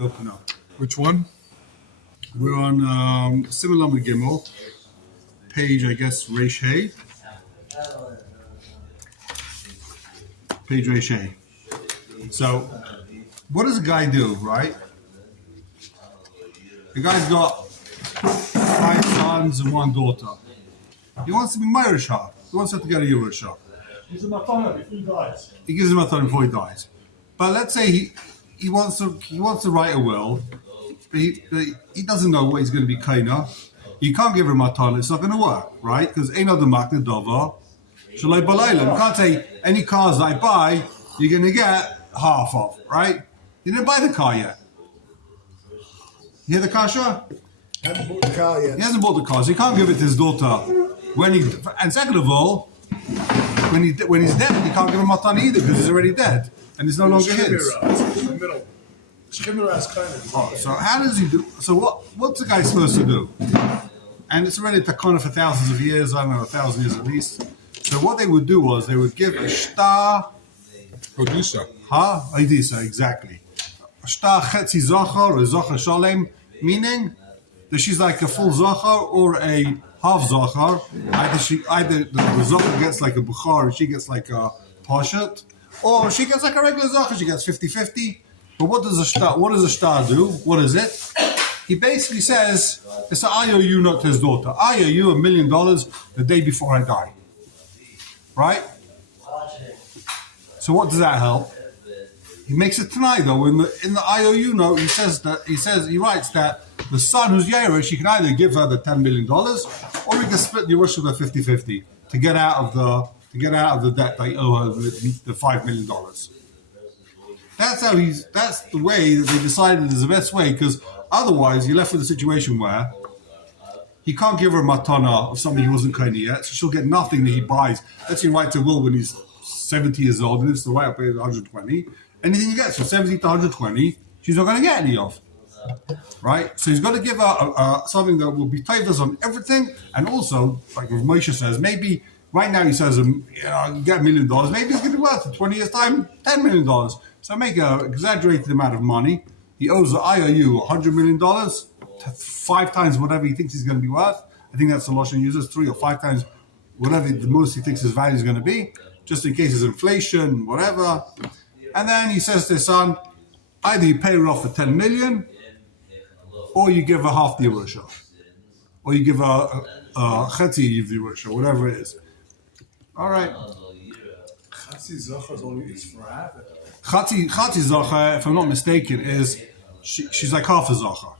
open up. Which one? We're on Simulam Gimel, page, I guess, Reish Hay. Page Reish Hay. So, what does a guy do, right? The guy's got 5 sons and 1 daughter. He wants to be Meirishah. He wants her to get a Yerusha. He gives him a matana before he dies. He gives him a matana before he dies. But let's say he wants to write a will, but he doesn't know what he's going to be kaina. You can't give him a matana. It's not going to work, right? Because ain't no demakna dava. Shalai balayla. You can't say any cars that I buy, you're going to get half of, right? You didn't buy the car yet. You hear the kasha? Haven't bought the car yet. He hasn't bought the car, so he can't give it to his daughter. And second of all, when he's dead, he can't give him matana either because he's already dead and it's no longer his. In the middle. Oh, so how does he do? So what's the guy supposed to do? And it's already takana for thousands of years. I don't know, 1,000 years at least. So what they would do was they would give a shtar. Odisa. Odisa, exactly. A shtar chetzi zachar or zachar shalem, meaning that she's like a full zachar or a half zachar. Either the zachar gets like a bukhar and she gets like a pashat, or she gets like a regular zachar. She gets 50-50. But what does a shtar do? What is it? He basically says it's an IOU note to his daughter. IOU $1 million the day before I die. Right? So what does that help? He makes it tonight though. In the IOU note, he writes that the son who's Yerush, he can either give her the $10 million or he can split the Yerush with her 50-50 to get out of the debt they owe her the $5 million. That's the way that they decided is the best way, because otherwise you're left with a situation where he can't give her a matana of something he wasn't kind of yet, so she'll get nothing that he buys. Let's say he writes a will when he's 70 years old and it's the right up to 120. Anything he gets from 70 to 120, she's not going to get any of. Right? So he's got to give her something that will be favors on everything, and also, like Moshe says, maybe right now he says, you get $1 million, maybe it's going to be worth in 20 years' time $10 million. So make an exaggerated amount of money. He owes the IOU $100 million, 5 times whatever he thinks he's going to be worth. I think that's the Lashon uses, 3 or 5 times whatever the most he thinks his value is going to be, just in case there's inflation, whatever. And then he says to his son, either you pay her off for $10 million, or you give her half the Yerusha, or you give her a chetzi of the Yerusha, whatever it is. All right. Chatzi Zachar is only for half. Chatzi Zachar, if I'm not mistaken, is she's like half a Zachar.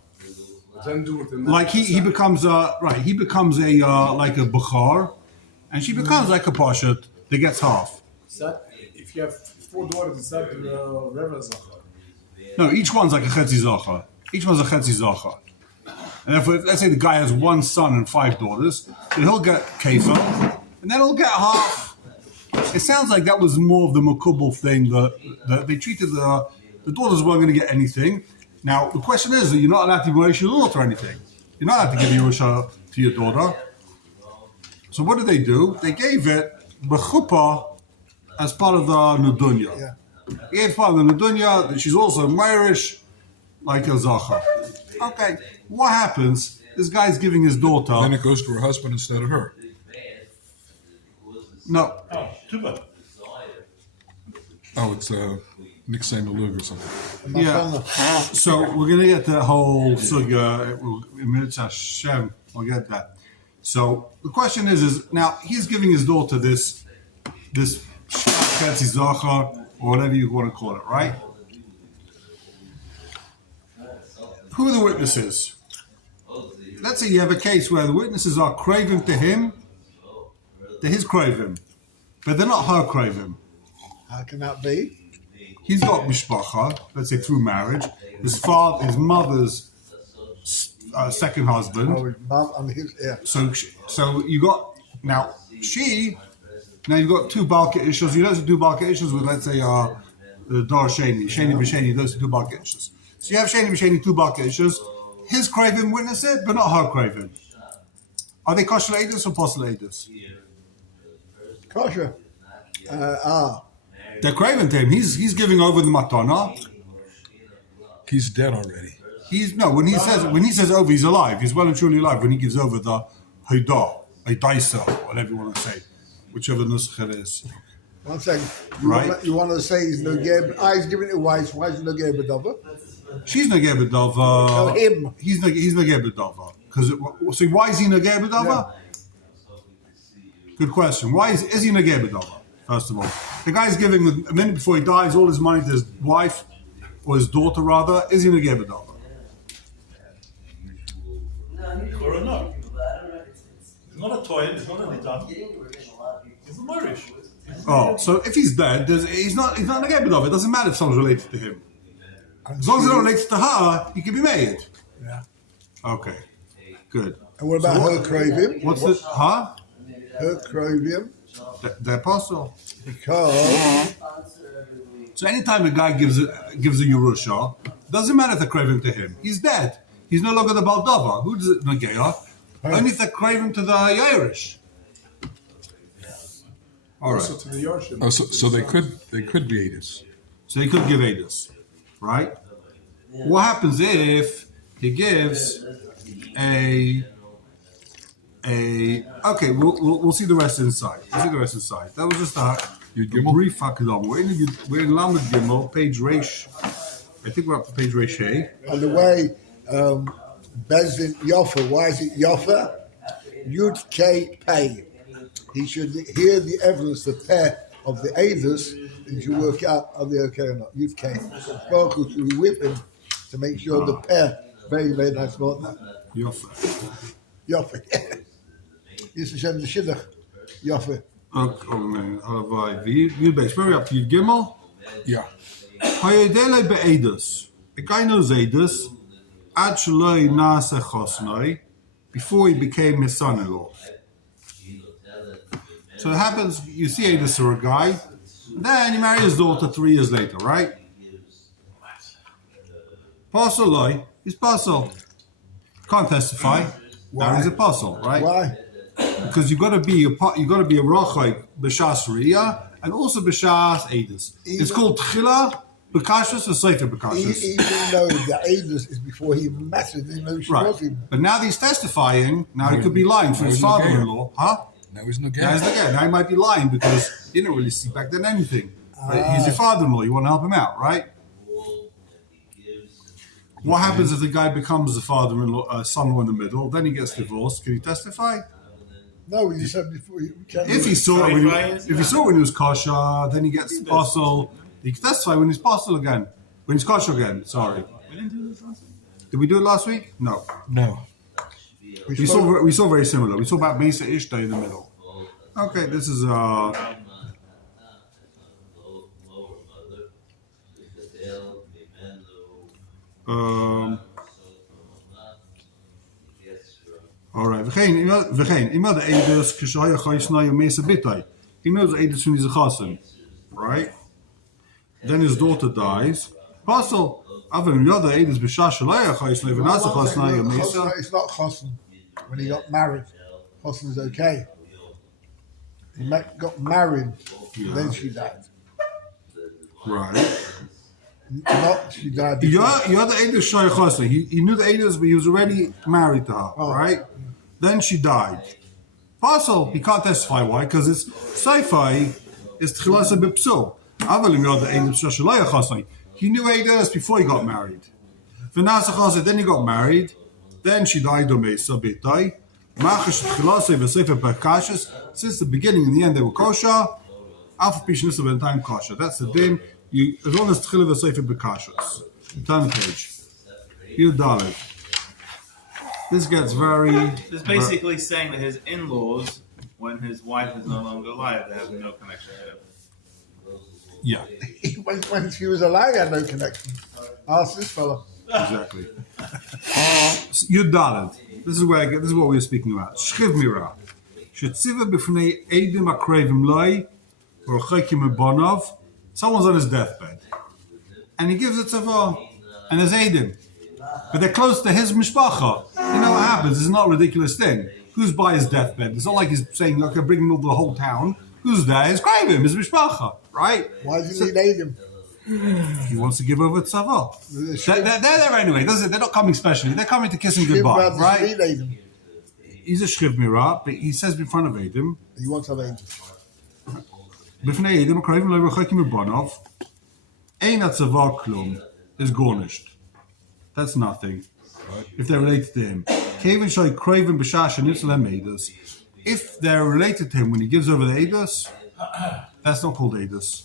Like he becomes a like a Bukhar, and she becomes like a Pashat that gets half. If you have 4 daughters, it's not the Reva Zachar. No, each one's like a Chetzi Zachar. Each one's a Chetzi Zachar. And if let's say the guy has 1 son and 5 daughters, then he'll get Kefa, and then he'll get half. It sounds like that was more of the Makubal thing that they treated the daughters weren't going to get anything. Now the question is that you're not allowed to give your daughter anything. You're not allowed to give Yerusha to your daughter. So what did they do? They gave it b'chuppah as part of the Nudunya. Yeah. They gave part of the Nudunya that she's also Meirish, like a Zachar. Okay, what happens? This guy's giving his daughter. Then it goes to her husband instead of her. No. Oh, too bad. Oh, it's Nick Lug or something. Yeah. So we're going to get the whole sugya in minutes. Hashem, we'll get that. So the question is now he's giving his daughter this Chetzi Zachar, or whatever you want to call it, right? Who are the witnesses? Let's say you have a case where the witnesses are craving to him, they're his craving, but they're not her craving. How can that be? He's got mishpacha, let's say through marriage. His mother's second husband. Oh, his mum and his, yeah. So you got now you've got 2 balka issues. You don't do balka issues with, let's say, the Dar Sheni B'Sheni. Those are 2 balka issues. So you have Sheni B'Sheni, 2 balka issues. His craving witness it, but not her craving. Are they kosher edus or posel edus? Kosher. They're craving to him. He's giving over the matana. He's dead already. When he says over, he's alive. He's well and truly alive when he gives over the Haidah, Haidaisa, whatever you want to say, whichever nusach it is. 1 second. Right. You want to say he's no gay? He's giving it wife. Why is he no gay bedava? She's Nageh B'dava. No, him. He's Nageh B'dava. So why is he Nageh B'dava? Good question. Why is he Nageh B'dava? First of all, the guy's giving a minute before he dies all his money to his wife or his daughter rather. Is he Nageh B'dava? Or not? It's not a toy, it's not a nitan. It's a Moorish. Oh, so if he's dead, he's not Nageh B'dava. It doesn't matter if someone's related to him. As long as they're not related to her, he can be made. Yeah. Okay, good. And what about her craving? What's the huh? Her craving? The apostle. Because So anytime a guy gives a Yerusha, doesn't matter if they're craving to him. He's dead. He's no longer the Baldava. Who does it Nageya? Only if they're craving to the Irish. All Also right. to the Yorship. Oh, so they could be Adis. So he could give Adis, right? What happens if he gives a okay? We'll see the rest inside. We'll see the rest inside. That was just a brief hakadam. We're in Lamed Gimel, page Reish. I think we're up to page Reish Hey. on the way, Bezin Yofa. Why is it Yofa? Yud K Pay. He should hear the evidence, the pair of the Adus, and should work out are they okay or not. Yud K. Sparkle should be with him to make sure the pair. Very, very nice word. Yofa. Yofa. This is the Shidduch. Yofa. Yud Beis. Where are we up to? Yud Gimel. Yeah. Hayedele be'edus. A guy knows edus. Ad shaloi nase chosnoi. Before he became his son-in-law. So it happens, you see edus for a guy, then you marry his daughter 3 years later, right? Pasoloi, he's pasol. Can't testify. Now he's a pasol, right? Why? Because you got to be a rochai b'shas riyah and also b'shas edus. It's called tchila b'kashus or sefer b'kashus. Even though the Adus is before he even mattered, you know, she Right. was him. But now that he's testifying, now he could be lying for Now his he's not father-in-law. Huh? Now he's no gay. Now he's not gay. Now he might be lying because he didn't really see back then anything. But he's your father-in-law. You want to help him out, right? What happens if the guy becomes the father-in-law, son-in-law in the middle? Then he gets divorced. Can he testify? No, you said before you can't. If he saw it when he was kosher, then he gets apostle. He can testify when he's apostle again. When he's kosher again. Sorry. We didn't do this last week? Did we do it last week? No. No. We saw very similar. We saw about Mesa Ishta in the middle. Okay, this is all right. V'chein, ima the edus k'shaya chaysnai Mesa Bitai. He knows the edus when he's a chasen, right? Then his daughter dies. Apostle, avim yada edus b'shah shalaya chaysnai v'nasa chaysnai Mesa. It's not Chosn when he got married. Chosn is okay. He got married, then she died. Right. Not she died before. You're the edus shaya chaysnai. He knew the edus, but he was already married to her, right? Then she died. Apostle, he can't testify why, because it's Sci-Fi is Tchilasa Bipsul. Avalim Yod Edus Shashalaya Chasnai. He knew Edus before he got married. V'nasa Chasnai, then he got married. Then she died Domesa Bitai. Machash Tchilasa V'Sefer Perkashas. Since the beginning and the end they were kosher. Alpha Pishnus of time kosher. That's the din. As long as Tchila V'Sefer Perkashas. Turn the page. You Dalit. This gets very. It's basically saying that his in-laws, when his wife is no longer alive, they have no connection to him. Yeah, When she was alive, he had no connection. Ask this fella. exactly. Yud Dalet. This is what we were speaking about. Shchiv Mira. Shetziva b'fnei edim akrevim loi or chaykim ebonov. Someone's on his deathbed, and he gives it to and there's edim, but they're close to his mishpacha. You know what happens? It's not a ridiculous thing. Who's by his deathbed? It's not like he's saying, "Okay, bring him over the whole town." Who's there? It's Kravim, his mishpacha, right? Why does he need him? He wants to give over tzava. They're there anyway. They're not coming specially. They're coming to kiss him goodbye, right? He's a shchiv mirah, but he says in front of Adam. He wants to have angel. B'fnei Adam, akravim lo rechakim mebanav. Ein hatzava klum is garnished. That's nothing. If they're related to him. Kevin shoy kravim b'shash and nitzalem edus. If they're related to him when he gives over the edus, that's not called edus.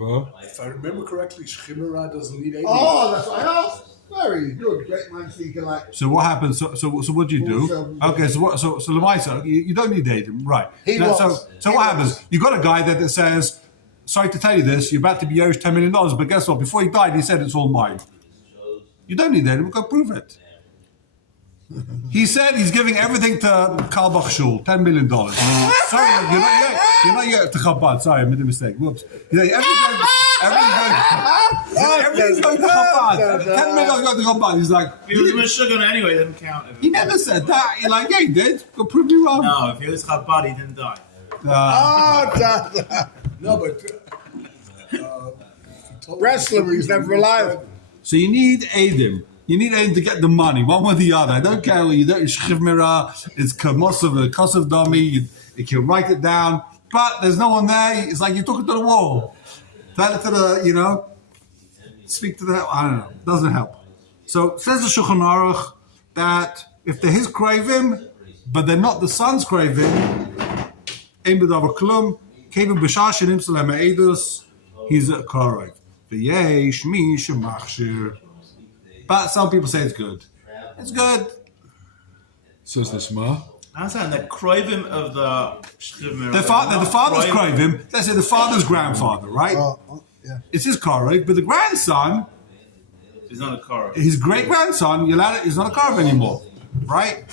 If I remember correctly, Shchimera doesn't need any. Oh, that's what I asked. Very good, great man. So you can like. So what happens? So what do you do? Okay, so Lemaisa, you don't need Adam, right? So what happens? You got a guy that says, "Sorry to tell you this, you're about to be Yerush $10 million, but guess what? Before he died, he said it's all mine." You don't need Adam. Go prove it. He said he's giving everything to Kalbach Shul, $10 million. Sorry, you're not yet to Chabad. Sorry, I made a mistake. Whoops. Everything's going to Chabad. $10 million going to Chabad. He's like, If he was Meshuggah anyway, it didn't count. he never said that. You're like, yeah, he did. Go prove me wrong. No, if he was Chabad, he didn't die. No, but Wrestler, he's never alive. So you need Adam. You need Adam to get the money, one way or the other. I don't care what you do. It's Shchiv Mirah, it's Kamosov, a Kosov Dami. You can write it down, but there's no one there. It's like you're talking to the wall. Tell it to the, speak to the, I don't know. Doesn't help. So says the Shulchan Aruch that if they're his craving, but they're not the son's craving, Ein B'davar Klum, Kevin B'shash and Imsalem Eidus, he's a Korov. V'yesh mi shemachshir. But some people say it's good. It's good. Says the Shema. I'm saying the Kroivim of the Shchimera. The father's Krovim, let's say the father's grandfather, right? Yeah. It's his Korov, but the grandson, He's not a Korah. his great grandson, is not a Korov anymore, right?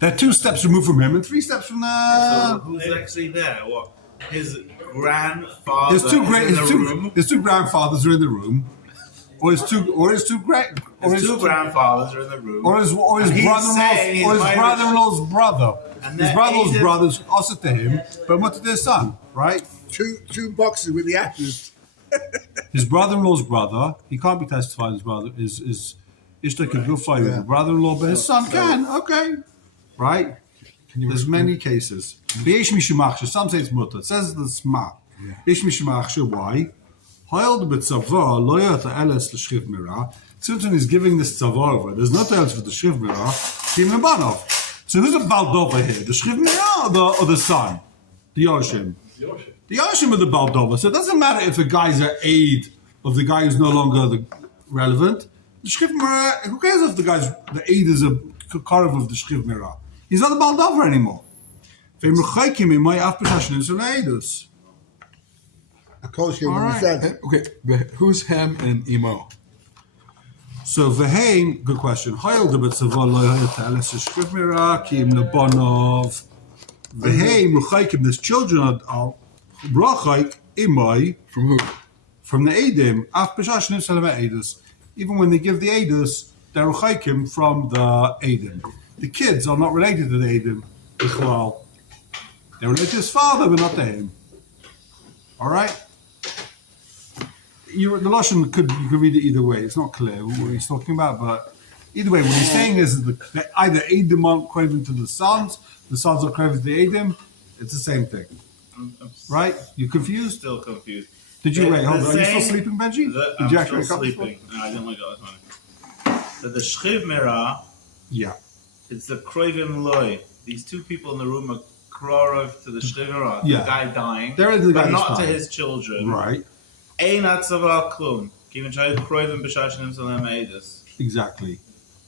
They're 2 steps removed from him and 3 steps from So the. who's actually there? What? His grandfather There's two is in the room. There's 2 grandfathers are in the room, or his two great, or His his 2 grandfathers are in the room. or his And he's saying he's brother-in-law's brother. And His that brother-in-law's Adam- brother's also to him, but what to their son, right? Two boxes with the actors. His brother-in-law's brother, he can't be testified. His brother is Ishtar can go fight with his brother-in-law, but his son can. Okay, right? There's many cases. Beish mishmachshe. Some say it's mutter. It says the sma. Beish mishmachshe. Why? Ha'iled b'tzava lo yata eles l'shchiv mirah. Since when he's giving this tzava over, there's no else for the shchiv mirah. Kim lebanov. So who's a baldova here? The shchiv mirah or the son? The Yoshim. The Yoshim are the baldova. So it doesn't matter if a guy's an aide of the guy who's no longer relevant. The shchiv mirah. Who cares if the aide is a karev of the shchiv mirah? He's not the baldova anymore. Of course, you All right. understand. Okay, but who's Ham and Emo? So Vehaim, good question. Hayel de betzavah lo yatalas shkivmira kim lebonov. Vehaim ruchaykim. There's children are ruchayk imay From who? from the Eidim. Af b'shash nimsalem Eidus. Even when they give the Eidus, they're ruchaykim from the Eidim. The kids are not related to the Eidim. Bichlal. They're related to his father, but not to him. All right. The Lashon you could read it either way. It's not clear what he's talking about, but either way, what he's saying is that either Eidim are craving to the sons are craving to the Eidim. It's the same thing, right? You confused? Still confused. Did you The- wait? Hold the on. Are you still same- sleeping, Benji? I'm Did you still wake up? sleeping. No, I didn't wake up this morning. So the Shchiv Mirah, Yeah. it's the Kroivim Loi. These 2 people in the room are Krorov to the Shchiv Mirah, Yeah. the guy dying, They're into the but guy's not to dying. his children. Right. Ein Atzava Klum. Given Chai Kroivim B'Shashim Salem Eidus. Exactly.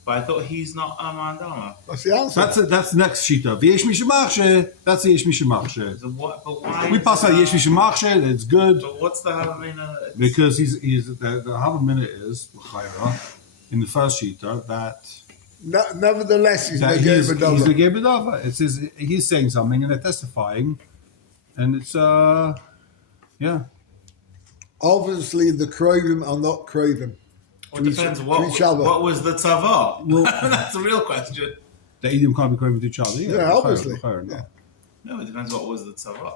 But I thought he's not a mandama. That's the answer. That's the next shita. V'yesh mishemachshe. That's the yesh mishemachshe. So what? But why? We pass out yesh mishemachshe. It's good. But what's the Havamina? Because the Havamina is in the first shita that Nevertheless, he's he's the game the Gebedava. It says he's saying something and they're testifying, and it's yeah. Obviously, the Krovim are not Krovim. Well, it depends. to What each other. was the tzava? Well- That's the real question. The Edom can't be craving to each other. Yeah, obviously. No. Yeah. No, it depends. What was the tzava?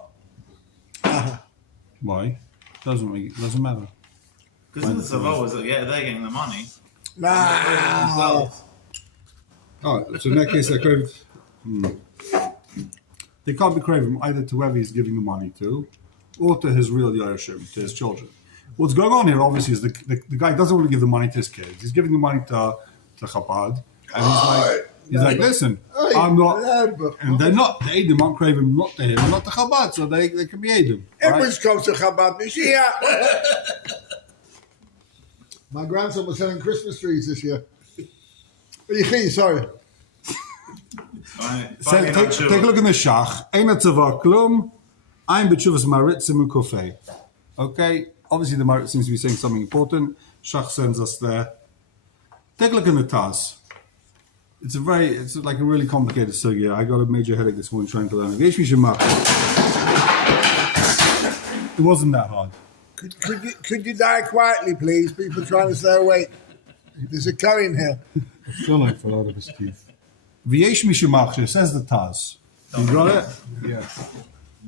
Why? Doesn't matter. Because in the Savoas, they're getting the money. Nah. Oh, so in that case, they crave. They can't be craving either to whoever he's giving the money to, or to his real Yorshim, to his children. What's going on here, obviously, is the guy doesn't want to give the money to his kids. He's giving the money to Chabad, and he's like, listen, I'm not, and they're not. The Edom aren't craving not to him, not to Chabad, so they can be Edom. Everyone's comes to Chabad Mashiach. My grandson was selling Christmas trees this year. Sorry. Take a look in the Shach. Ein Tzava Klum, Ein B'Tshuvas Maritzim and Kofei. Okay, obviously the Marit seems to be saying something important. Shach sends us there. Take a look in the Taz. It's like a really complicated sugya. I got a major headache this morning trying to learn it. Yesh Mishimach. It wasn't that hard. Could you die quietly, please? People trying to stay awake. There's a Kohen here. I feel like fell out of his teeth. V'yesh Mishimach, says the Taz. You got it? Yeah.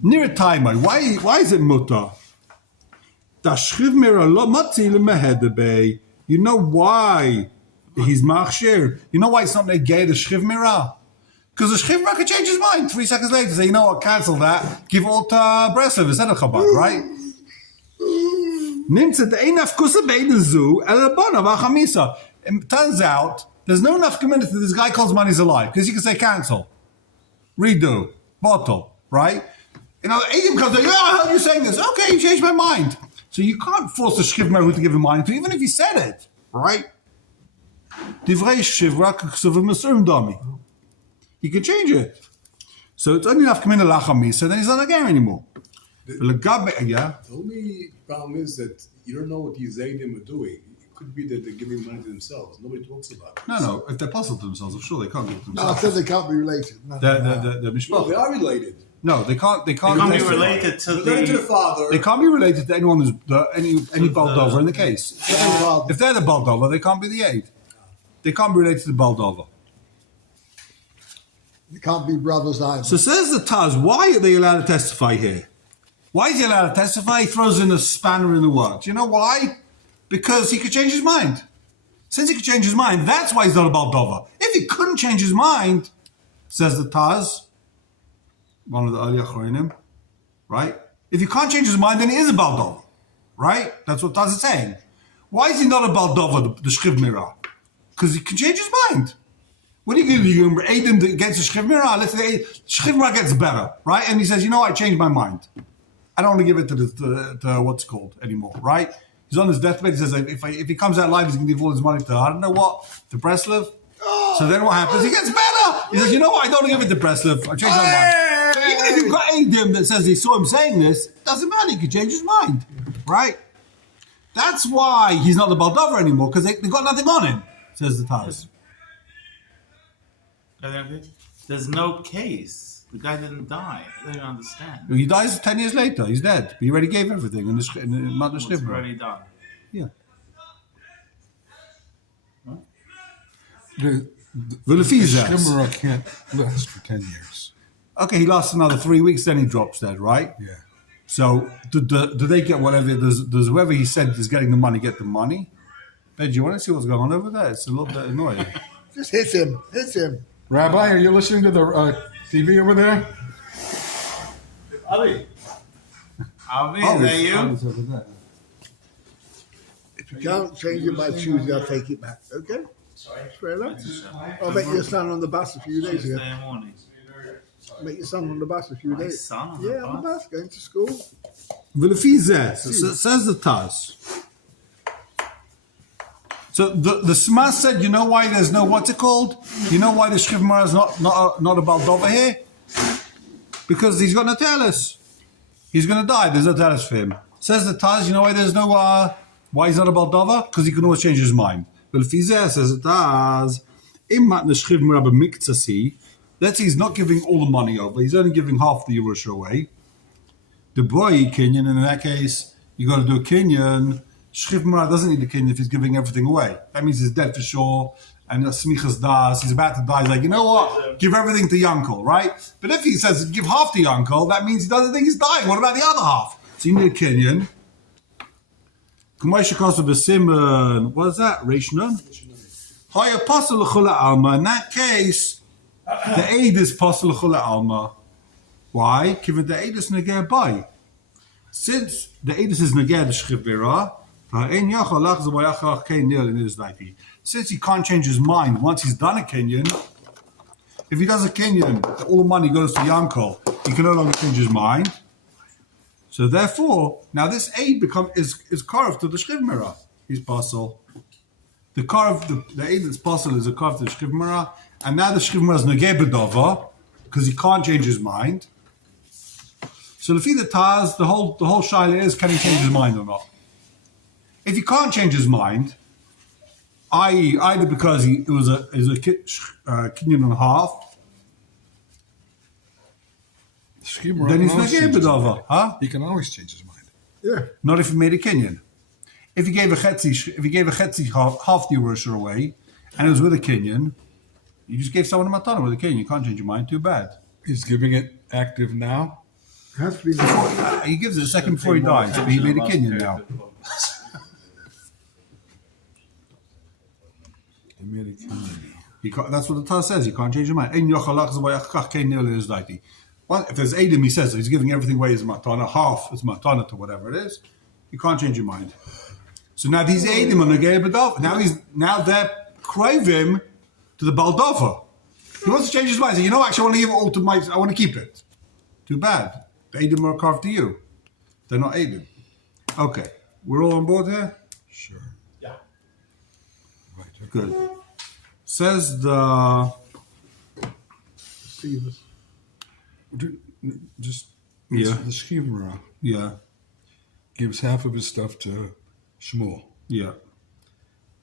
Near time, why is it mutter? You know why he's machshir? You know why it's not negay the shchiv mirah? Because the shchiv mirah could change his mind 3 seconds later. Say, you know what, cancel that. Give all to Breslov instead of Chabad, right? It turns out there's no enough community that this guy calls money's a lie because he can say cancel, redo, bottle, right? You know, Adam comes like, I heard you saying this. Okay, you changed my mind. So you can't force the shchiv mirah to give him money to, even if he said it, right? Divrei shivra k'ksuvim masurim dami. He can change it. So it's only enough community lachamisa, then he's not a game anymore. The only problem is that you don't know what the Yazaydim are doing. It could be that they're giving money to themselves. Nobody talks about it. No. If they're puzzled to themselves, I'm sure they can't give it to No, I themselves. said they can't be related. No. The No, mishpach. they are related. No, they can't. They can't, Can't be testify. related to Related to the the. father. They can't be related to anyone who's any Baldover in the case. If they're the Baldover, they can't be the aid. They can't be related to the Baldover. They can't be brothers either. So says the Taz, why are they allowed to testify here? Why is he allowed to testify? He throws in a spanner in the works. You know why? Because he could change his mind. Since he could change his mind, that's why he's not a Baldover. If he couldn't change his mind, says the Taz, one of the earlier Achronim, right? If he can't change his mind, then he is a Baldover, right? That's what Taz is saying. Why is he not a Baldover, the Shchiv Mirah? Because he can change his mind. What are you going to do? You're going to aid him against the Shchiv Mirah? Let's say Shchiv Mirah gets better, right? And he says, you know, I changed my mind. I don't want to give it to what's it called anymore, right? He's on his deathbed. He says, if he comes out alive, he's going to give all his money to, I don't know what, to Breslov. So then what happens? He gets better. He says, you know what? I don't want to give it to Breslov. I changed my mind. So even if you've got Adam that says he saw him saying this, it doesn't matter. He can change his mind, right? That's why he's not the Baldover anymore, because they've got nothing on him, says the Taz. There's no case. The guy didn't die. I don't even understand. He dies 10 years later. He's dead. But he already gave everything in the Mother It's Shchivra. already done. Yeah. The Vulafizas. Shimmerer can't last for 10 years. Okay, he lasts another 3 weeks, then he drops dead, right? Yeah. So do they get whatever? Does whoever he said is getting the money get the money? Ben, do you want to see what's going on over there? It's a little bit annoying. Just hit him. Hit him. Rabbi, are you listening to the TV over there? Ali. Avi, is that you? Over there. If you can't change it by Tuesday, I'll take it back. Okay? Fair enough. I'll make your son on the bus a few days ago. Tuesday morning. Make your son on the bus a few My days. son on Yeah, the on the bus? bus, going to school. Vulafizas. Says the Taz. So the Smas said, you know why there's no, what's it called? You know why the Shchiv Mirah is not a Baldover here? Because he's got no talis. He's going to die. There's no talis for him. Says the Taz, you know why there's no, why he's not a Baldover? Because he can always change his mind. Vulafizas says the Taz, Immat the Shchiv Mirah b'miktsasi. Let's say he's not giving all the money over. He's only giving half the Yerusha away. The boy Kenyan, and in that case, you got to do a Kenyan. Shchiv Mirah doesn't need a Kenyan if he's giving everything away. That means he's dead for sure, and smichas das, he's about to die. He's like, you know what? Give everything to Yankel, right? But if he says give half to Yankel, that means he doesn't think he's dying. What about the other half? So you need a Kenyan. What is that? Reishnon? In that case, the aid is possible chula alma. Why? Given the aid is negeh by. Since the aid is negeh the shchivira, since he can't change his mind once he's done a Kenyan, if he does a Kenyan, all the money goes to Yankel. He can no longer change his mind. So therefore, now this aid is carved to the shchivira. He's possible. The aid that's possible is a carved to the shchivira, and now the shchivira is negeh bedava because he can't change his mind. So the Taz, the whole shaila is, can he change his mind or not? If he can't change his mind, i.e. either because it was a kinyan and a half, then he's negeh bedava, huh? He can always change his mind. Yeah. Not if he made a kinyan. If he gave a chetzi half the Yerusha away, and it was with a kinyan, you just gave someone a matana with a kinyan. You can't change your mind. Too bad. He's giving it active now. Has to be He gives it a second before he dies, but he made a kinyan now. He made it That's what the Taz says. You can't change your mind. Well, if there's Adam, he says he's giving everything away as matana, half as matana to whatever it is. You can't change your mind. So now these Adam are negei bedava. Now they're craving to the baldova. He wants to change his mind. He says, actually, I want to give it all to my. I want to keep it. Too bad. The Adam are carved to you. They're not Adam. Okay, we're all on board here. Sure. Yeah. Right. Okay. Good. Says the. Just Yeah. the Shchivra Yeah. gives half of his stuff to Shmuel. Yeah.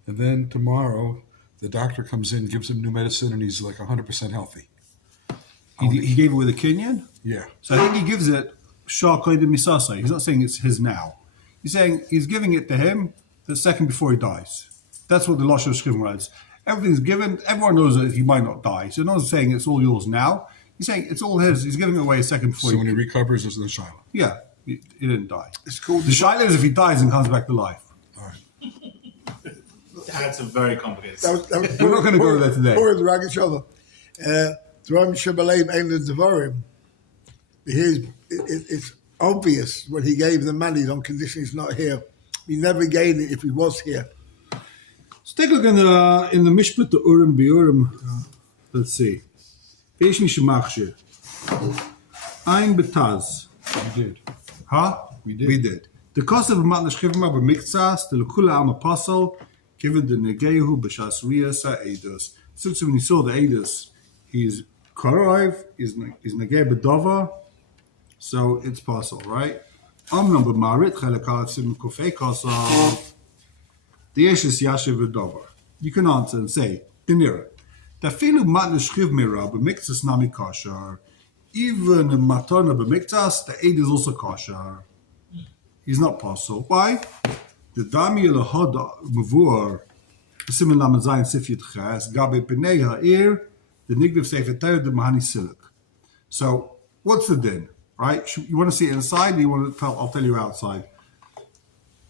And then tomorrow, the doctor comes in, gives him new medicine, and he's like 100% healthy. He gave it with a kinyan. Yeah. So I think he gives it Shah Koidim Misasa. He's not saying it's his now. He's saying he's giving it to him the second before he dies. That's what the Losh of Shchim writes. Everything's given. Everyone knows that he might not die. So no one's saying it's all yours now. He's saying it's all his. He's giving it away a second before So when he recovers, there's no Shiloh. Yeah, he didn't die. It's called The Shiloh is if he dies and comes back to life. All right. That's a very complicated. We're not going to go there today. Or the Ragged Shoulder. Drum Shabbalim Ein Devarim. It's obvious when he gave the money on condition he's not here. He never gained it if he was here. Let's take a look in the Mishpat, the Urim B'Urim. Let's see. Veish Mishmachshir. Ein Betaz. We did. Huh? We did. We did. The cost of a matna shchivma b'miktsas, the lekula am apostle, given the negehu b'shas riyas ha'edus. Since when he saw the edus, he's korov, he's negeh b'dova, so it's possible, right? Amnam b'marit chelakav sim kofei kosav, the yeshis yashiv v'dova. You can answer and say, Denira, the filu matna shchivmira b'miktsas nami kosher, even a matana b'miktsas, the aid is also kosher. He's not possible. Why? The dami elahad mavur, simin lamazayin sifyat chas, gabe b'nei ha'ir, the nigdav sefer Torah, the mahani silik. So, what's the din? Right? You want to see it inside? Or you want to tell? I'll tell you outside.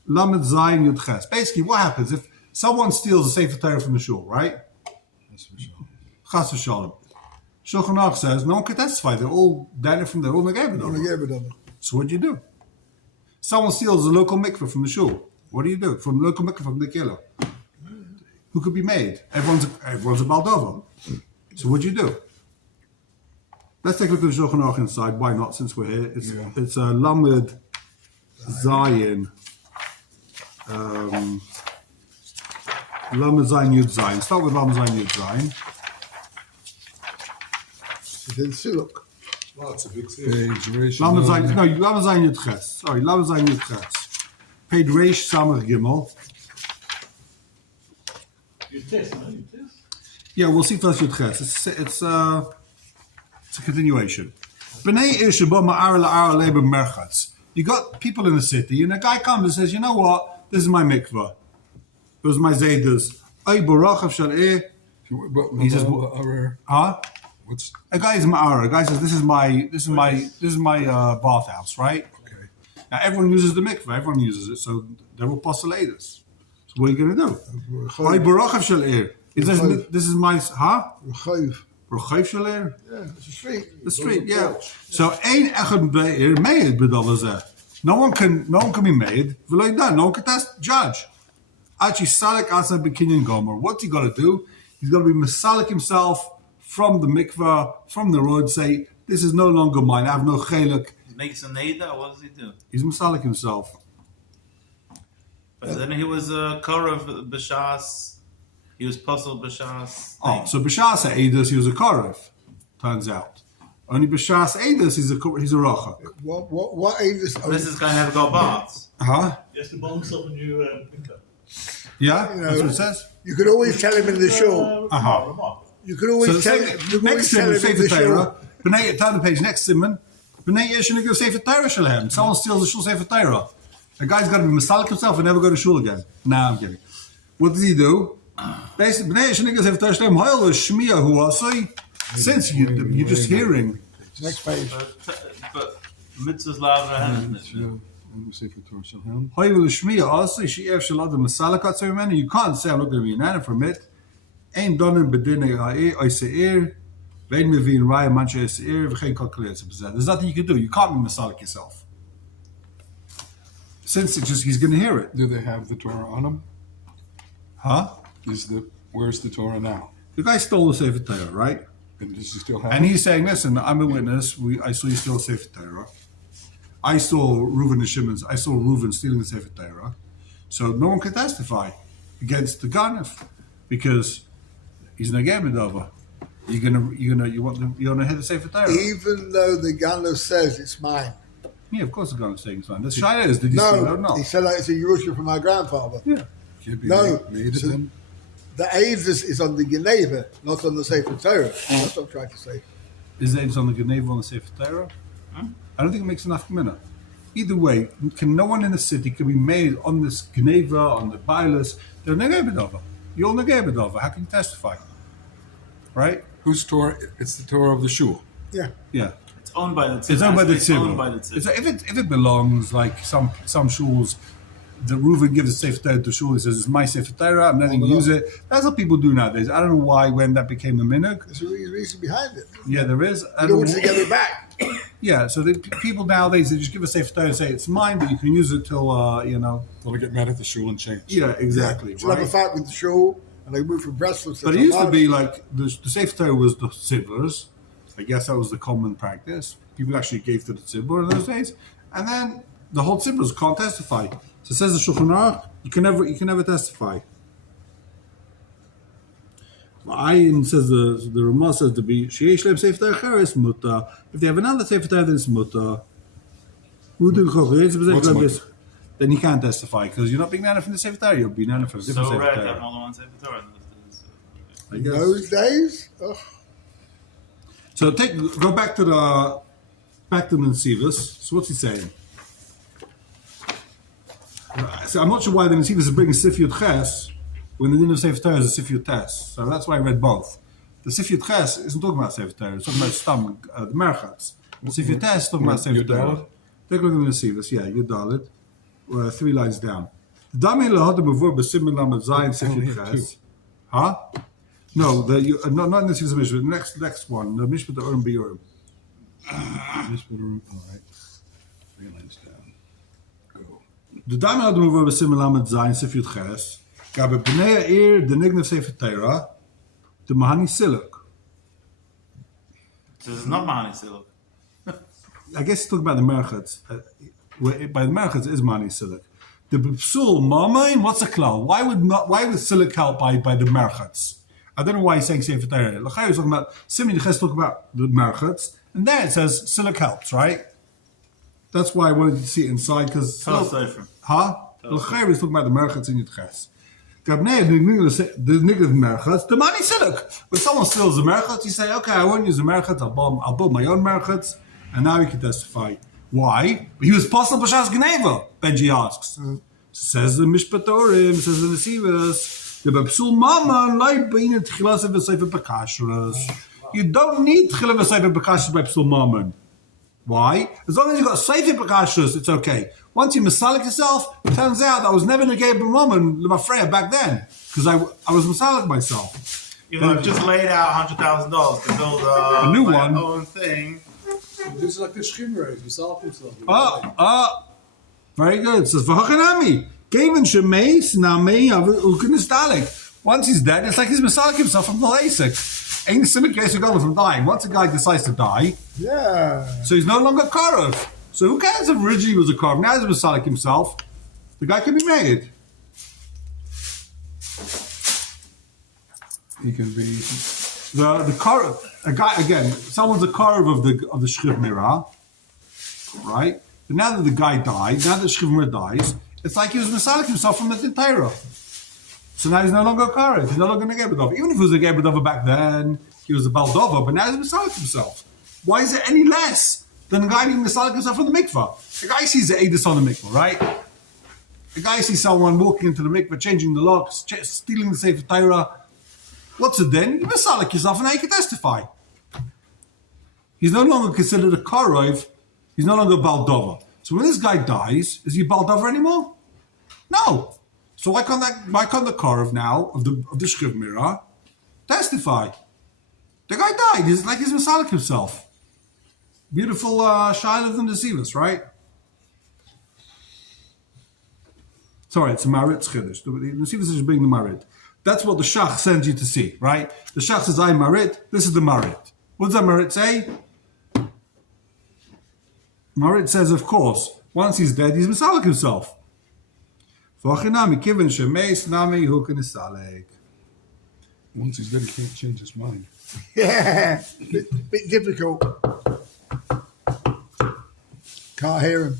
Lamed zayin yud ches. Basically, what happens if someone steals a sefer Torah from the shul? Right? That's for sure. Chas v'shalom. Shulchan Aruch says no one can testify. They're all down from there. All negay. So what do you do? Someone steals a local mikveh from the shul. What do you do? From local mikveh from the kilo. Who could be made? Everyone's a baldova. So what do you do? Let's take a look at the Shulchan Aruch inside. Why not? Since we're here, it's a Lamed Zayin. Lamed Zayin Yud Zayin. Start with Lamed Zayin Yud Zayin. It's in Siluk. Wow, it's a big thing. Page Reish. Lamed Zayin Yud Ches. Sorry, Lamed Zayin Yud Ches. Page Reish Samach Gimel. You test, no? You test? Yeah, we'll see first Yud Ches. It's a continuation. B'nei Ir sheba ma'ar la'ar leba merchatz. You got people in the city, and a guy comes and says, you know what? This is my mikvah. It was my zaydas. Ay barach of shal'eh He says, huh? What's A guy's ma'ara. A guy says, this is my bathhouse, right? okay? Now everyone uses the mikveh. Everyone uses it, so there will postulatus. So what are you going to do? Hi barachav shel ir. This is my Chayiv. Barachav shel ir. Yeah, it's a street. The street, yeah. So ein echad be'ir made b'davazeh. No one can be made. V'lo done. No one can judge. Actually, salik asa b'kinyan gomer. What's he got to do? He's got to be masalik himself from the mikveh, from the road. Say, this is no longer mine. I have no chelik. He makes a neder. What does he do? He's masalik himself. But then he was a korav b'shas. He was puzzled b'shas. Oh, so b'shas Eidos he was a korev. Turns out, only b'shas Eidos he's a rocha. What Avis? This guy never got baths. Huh? He has to buy himself a new pickup. Yeah, You that's know, what it says. You could always tell him in the show. So You could always tell the him. You could next always tell simon him in Sefer the show. Torah. B'nei turn the page. Next simon. B'nei yeshenu go Sefer Torah shalhem. Someone steals the shul Sefer Torah. The guy's got to be masalik himself and never go to shul again. Nah, I'm kidding. What does he do? Basically, b'nei yeshenu go Sefer Torah shalhem. Hoyel shmiya hu asoi. Since you're just hearing. Next page. But mitzvahs la'avraham mitzvah. Let me see if Torah shall him. Hoyel shmiya asoi she'ev shalad masalik atzoi meni. You can't say I'm not going to be an anna from it. Ein donen bedinei ha'ir oiseir. Vein mevin raya mancha oiseir. V'chein kol kalei. There's nothing you can do. You can't be masalik yourself. Since it's just he's going to hear it. Do they have the Torah on them? Huh? Where's the Torah now? The guy stole the Sefer Torah, right? And does he still have And it? he's saying, listen, I'm a witness. I saw you steal the Sefer Torah. I saw Reuven and Shimon's. I saw Reuven stealing the Sefer Torah. So no one can testify against the Ganef because he's Nageh Medava. You want to hit the Sefer Torah? Even though the Gandalf says it's mine. Yeah, of course the Ganef saying it's fine. The Shaila is, did he steal it or No, not? he said like it's a Yerusha from my grandfather. Yeah. Can't be No, made so- them? The Avis is on the Geneva, not on the Sefer Torah. That's what I'm trying to say. Is it on the Geneva on the Sefer Torah? I don't think it makes enough minute. Either way, no one in the city can be made on this Geneva, on the Bailas. They're Nageh Medava. You're all Nageh Medava. How can you testify? Right? Whose Torah? It's the Torah of the shul. Yeah. Yeah. It's owned by the tzibur. It's owned by the It's owned by tzibur. the tzibur. If it belongs, like some shuls, the Reuven gives a Sefer Torah to shul. He says, it's my Sefer Torah, I'm letting you use it. That's what people do nowadays. I don't know why, when that became a minhag. There's a reason behind it. Yeah, there is. You don't want to get it back. Yeah, so the people nowadays, they just give a Sefer Torah and say, it's mine, but you can use it till, They'll get mad at the shul and change. Yeah, exactly. So like a Right? fight with the show, and they moved from Breslov to But it used to Tamar. be like, the Sefer Torah was the tziburs. I guess that was the common practice. People actually gave to the tzibur in those days. And then the whole tziburs can't testify. So it says the Shulchan Aruch, you can never testify. Ayin says the Ramah says to be Sheish Leib Sefer Torah Cheres Muta. If they have another Sefer Torah, then it's Muta. Then you can't testify because you're not being nana from the Sefer Torah. You're being nana from a different So Sefer rare to have Torah. more than one Sefer Torah in those days. I In guess. those days, So go back to the Nesivus. So what's he saying? So I'm not sure why the Nesivus is bringing Sifyut Ches when the din of Sefer Torah is a Sifyut Tes. So that's why I read both. The Sifyut Ches isn't talking about Sefer Torah. It's talking about Stam, the Merchatz. The Sifyut Tes is talking about Sefer Torah. Yudalit? Take a look at the Nesivus. Yeah, Yudalit. 3 lines down. The Dami lahad before b'simin lamed zayin only Sifyut have Ches. two. Huh? No, not in the Nesivus Mishpat. The next one, the Mishpat the Urim B'Urim. Just put a root. All right. 3 lines down. Go. The Dami lahad before b'simin lamed zayin Sifyut Ches. Gabe b'nei ha'ir the nignav Sefer Torah. The Mahani Siluk. So this is not Mahani Siluk. I guess he's talking about the Merchatz. By the Merchatz is Mahani Siluk. The Psul Mamain, what's a klal? Why would Siluk help by the Merchatz? I don't know why he's saying Sefer Torah. L'chai is talking about Simeon Ches talking about the Merchatz, and there it says Siluk helps, right? That's why I wanted to see it inside because Tell us different. Huh? L'chai is talking about the Merchatz in Yud Ches. Gabnei the nigga Merchatz, the Mahani Siluk. When someone steals the Merchatz, you say, okay, I won't use the Merchatz. I'll build my own Merchatz, and now you can testify. Why? He was possible b'shas Geneva. Benji asks. Says the Mishpat Urim, says the Nesivus. The Bepsul Mammon, like being at Chilas of a Sefer Bekashrus. You don't need Chilas of a Sefer Bekashrus by Bepsul Mammon. Why? As long as you've got Sefer Bekashrus, it's okay. Once you masalik yourself, it turns out I was never Negei B'Mammon L'Mafreya back then, because I was masalik myself. You know, I've just laid out $100,000 to build A new my one. own thing. This is like the Shchimra, he solved himself. Very good. It says, V'hachanami, Gavin Shemeis, Namei, Ukinistalik. Once he's dead, it's like he's masalik himself from the Lasik. Ain't the similar case from dying. Once a guy decides to die, so he's no longer Karov. So who cares if originally he was a Karov? Now he's masalik himself. The guy can be made. He can be. The Karov, a guy again. Someone's a Karov of the Shchiv Mirah, right? But now that the guy died, now that Shchiv Mirah dies, it's like he was masalik himself from the Torah. So now he's no longer a Karov. He's no longer a Gebedova. Even if he was a Gebedova back then, he was a Baldova, but now he's masalik himself. Why is it any less than a guy being masalik himself from the mikvah? The guy sees the Edis on the mikvah, right? The guy sees someone walking into the mikvah, changing the locks, stealing the Sefer Torah. What's it then? You masalik yourself and now you can testify. He's no longer considered a Karov. He's no longer a Baldova. So when this guy dies, is he Baldova anymore? No. So why can't the Karov now of the Shchiv Mirah testify? The guy died. He's like he's masalik himself. Beautiful Shiloh of the Nesivas, right? Sorry, it's a Marit Chiddush. The Nesivas is being the Marit. That's what the Shach sends you to see, right? The Shach says, I'm Marit. This is the Marit. What does that Marit say? Marit says, of course, once he's dead, he's masalik himself. Once Once he's dead, he can't change his mind. Yeah, bit difficult. Can't hear him.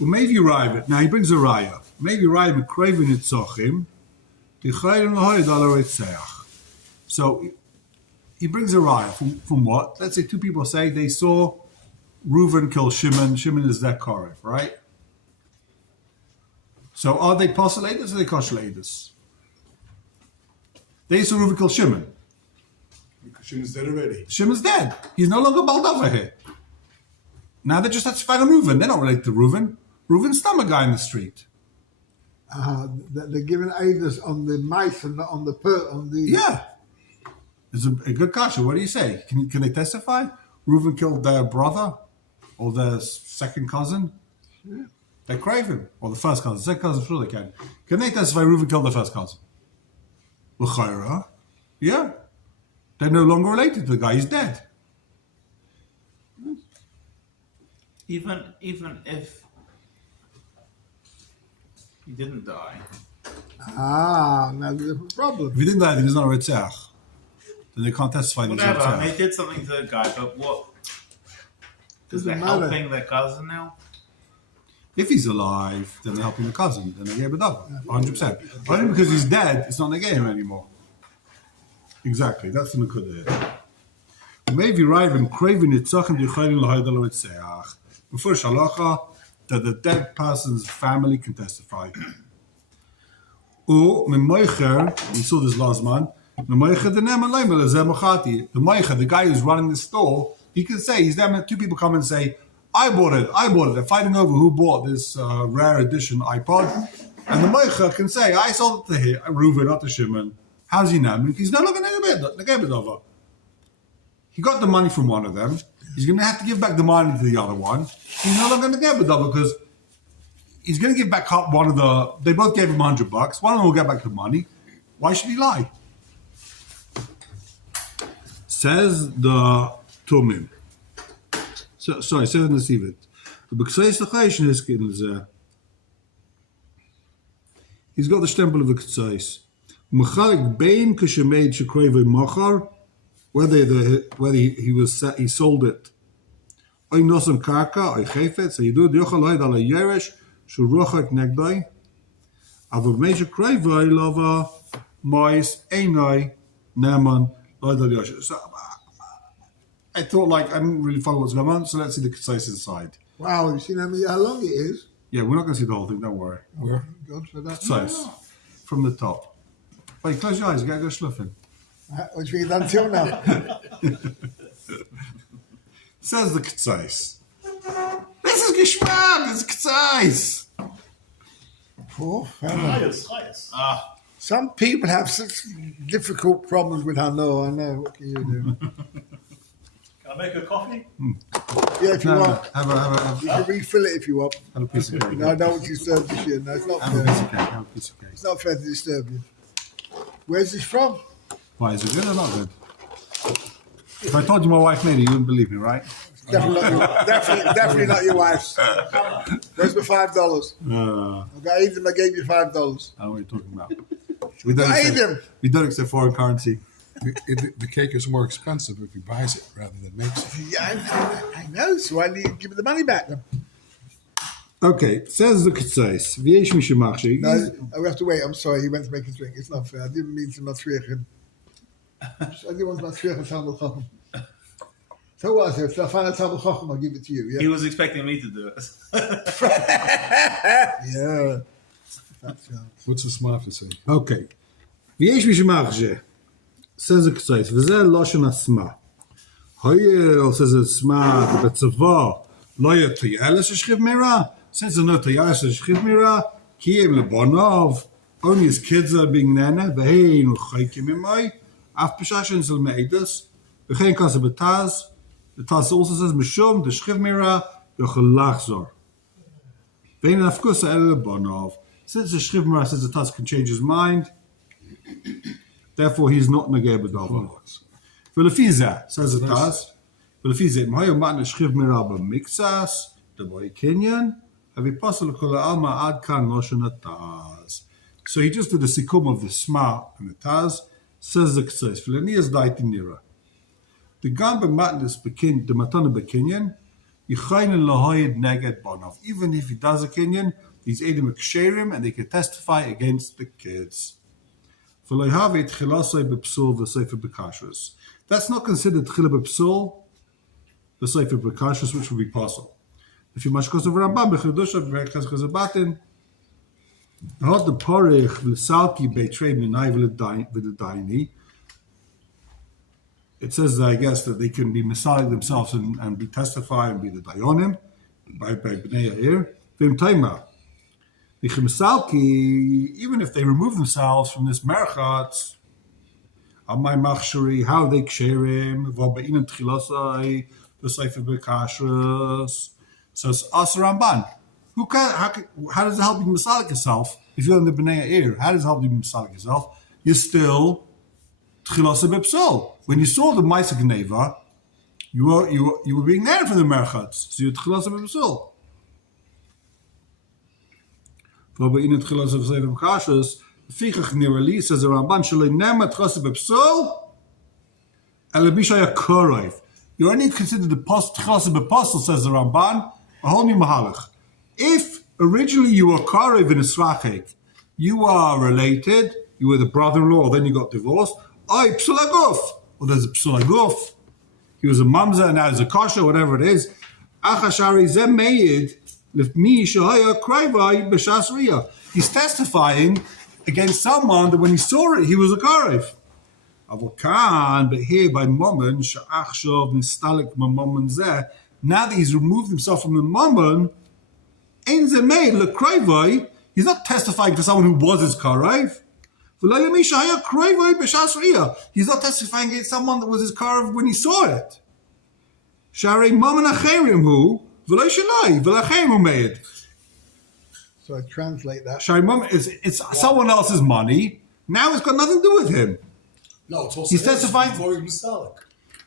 Well, maybe arrive it. Now he brings a raya. Maybe arrive it craving it sochim. So he brings a raya from what? Let's say two people say they saw Reuven kill Shimon. Shimon is their Korev, right? So are they postulators or are they koshelators? They saw Reuven kill Shimon. Because Shimon's dead already. Shimon's dead. He's no longer Baldova here. Now they just testify on Reuven. They're not related to Reuven. Reuven's still a guy in the street. They're giving aiders on the mice and not on the Yeah. It's a good kasha. What do you say? Can they testify? Reuven killed their brother or their second cousin? Yeah. They crave him. Or the first cousin. Second cousin, sure they can. Can they testify Reuven killed their first cousin? L'chaira. Yeah. They're no longer related to the guy. He's dead. Even if he didn't die. Now there's a problem. If he didn't die, then he's not a Ritzach. Then they can't testify that he's a Whatever, Ritzach. they did something to the guy, but what? Because they're Doesn't matter. helping their cousin now? If he's alive, then they're helping the cousin. Then they gave it up. 100%. Only because he's dead, it's not negating him anymore. Exactly. That's the Nukudah. Maybe Raven craving it before Shalacha that the dead person's family can testify. Or Memoicher, we saw this last month. Memoicher the Moicher, the guy who's running the store, he can say he's there. Two people come and say, I bought it. They're fighting over who bought this rare edition iPod. And the Moicher can say, I sold it to Reuven, not to Shimon. How's he know? He's no longer over. He got the money from one of them. He's going to have to give back the money to the other one. He's no longer going to get it because he's going to give back one of the. They both gave him $100. One of them will get back the money. Why should he lie? Says the Tumim. Says the Nesivit. The B'ksayis L'chayishin is he's got the stempel of the Ktsayis. Mechalik bein kashemed shekreve machar. Whether he sold it, I nosam karka, I chayfet. So you do the yochal loyd ala yeresh shurochak negdai. Avav meisha krayvay lava mais einai neman loyd al yeresh. So I thought I didn't really follow what's going on. So let's see the concise inside. Wow, you seen how long it is? Yeah, we're not going to see the whole thing. Don't worry. Where? God for that. Concise from the top. Wait, close your eyes. You gotta go schluffing. Which means until now. Says the Ketzais. This is Geschmack. This is Ketzais. Poor fella. Chayas. Some people have such difficult problems with Hano. I know. What can you do? Can I make a coffee? Yeah, if you No, want. have You can refill it if you want. a piece of cake. No, I don't want to disturb this year. No, it's not Have a fair. piece of cake. Have a piece of cake. It's not fair to disturb you. Where's this from? Why, is it good or not good? If I told you my wife made it, you wouldn't believe me, right? Definitely not your wife's. Where's the $5? I gave them. I gave you $5. I don't know what you're talking about. We I don't accept foreign currency. The cake is more expensive if he buys it rather than makes it. Yeah, I know. So I need to give the money back then. Okay, says the Ketzais. V'yesh mishemachshi. No, we have to wait. I'm sorry. He went to make his drink. It's not fair. I didn't mean to matriarch. I didn't want to matriarch Talmud Chacham. So what? If I find a Talmud Chacham, I'll give it to you. He Yeah. was expecting me to do it. Yeah. What's the smart to say? Okay. V'yesh mishemachshi. Says the Ketzais. V'zeh loshen asma. Hoyel says asma. B'tzava. Lo yatayel shchiv mira. Since there's no tayel shchiv mira, kiyem lebonov. Only his kids are being nana. V'hein u'chaykim imay. Af b'shashin zel me'edus. V'chein kansa b'taz. The Taz also says mishum the shchiv mira yochelachzor. V'hein afkusa el lebonov. Since the shchiv mira says the Taz can change his mind, therefore he's not negei b'davar. V'lefizah says the Taz. V'lefizah im hayo matna shchiv mira b'miktsas d'boy kinyan havi pasal kol alma ad kan loshen Taz. So he just did a sikum of the Sma and the Taz. Says the Ketzais. V'lenias daiti nira. The gam b'matnas the matana b'kinyan yichaynin lahoyed neged bonav. Even if he does a kinyan, these edim ksherim and they can testify against the kids. That's not considered tchila b'psul, the sefer b'kashrus, which would be possible. If you mashkos of Rambam b'chidusha b'chaz chazabatin, hod the porich v'salki beitrei minay v'ledaini. It says, I guess, that they can be misalik themselves and be testify and be the dayonim by bnei Yair. V'im taima. Even if they remove themselves from this merchat, my machshuri, how they ksherim, v'ba'inam tchilasai, the sefer b'kashrus. So it's Asar Ramban. How does it help you misalik yourself if you're in the Bnei Yair? How does it help you misalik yourself? You're still tchilasa b'psul. When you saw the Maisa Gneva, you were being there for the merchat, so you're tchilasa b'psul. V'ba'inam tchilasai the sefer b'kashrus. Fichach nirali says the Ramban shalei nema tchilasa b'psul. Elabishaya korayv. You're only considered the tchilasa b'psul, says the Ramban. A whole new mahalach. If originally you were karev in a srachek, you are related, you were the brother-in-law, then you got divorced. Ay, psulaguf. Or there's a psulaguf. He was a mamza and now he's a kasha, whatever it is. Achashari zem meid lifmi shahaya krayvai b'shas riyah. He's testifying against someone that when he saw it, he was a karev. Avokan, but here by moment, sha'achshav nistalik mamon zeh. Now that he's removed himself from the mammon, he's not testifying to someone who was his karev. He's not testifying against someone that was his karev when he saw it. So I translate that. It's someone else's money. Now it's got nothing to do with him. No, it's also He's testifying before he was Masalik.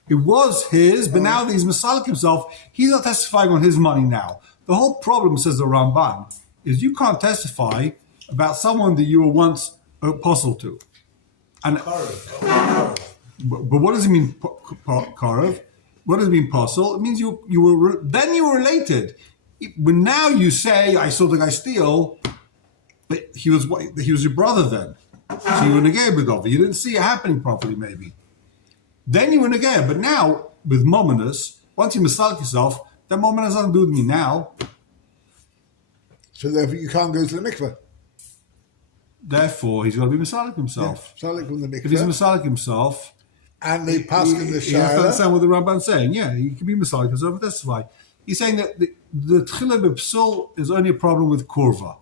It was his, but now that he's Masalik himself, he's not testifying on his money now. The whole problem, says the Ramban, is you can't testify about someone that you were once apostle to. And but what does it mean, Karev? What does it mean, apostle? It means you were related. When now you say, I saw the guy steal, but he was your brother then. So you were negay b'dov. You didn't see it happening properly, maybe. Then you were negay. But now, with mominus, once you misalik yourself, that mominus has nothing to do with me now. So therefore you can't go to the mikveh. Therefore, he's got to be Masalik himself. Salik from the If he's mikveh. Masalik himself, And they pass in the you have to shayla. understand what the Ramban's saying. Yeah, he can be Masalik himself and testify. He's saying that the Tchila B'Psul is only a problem with Korva.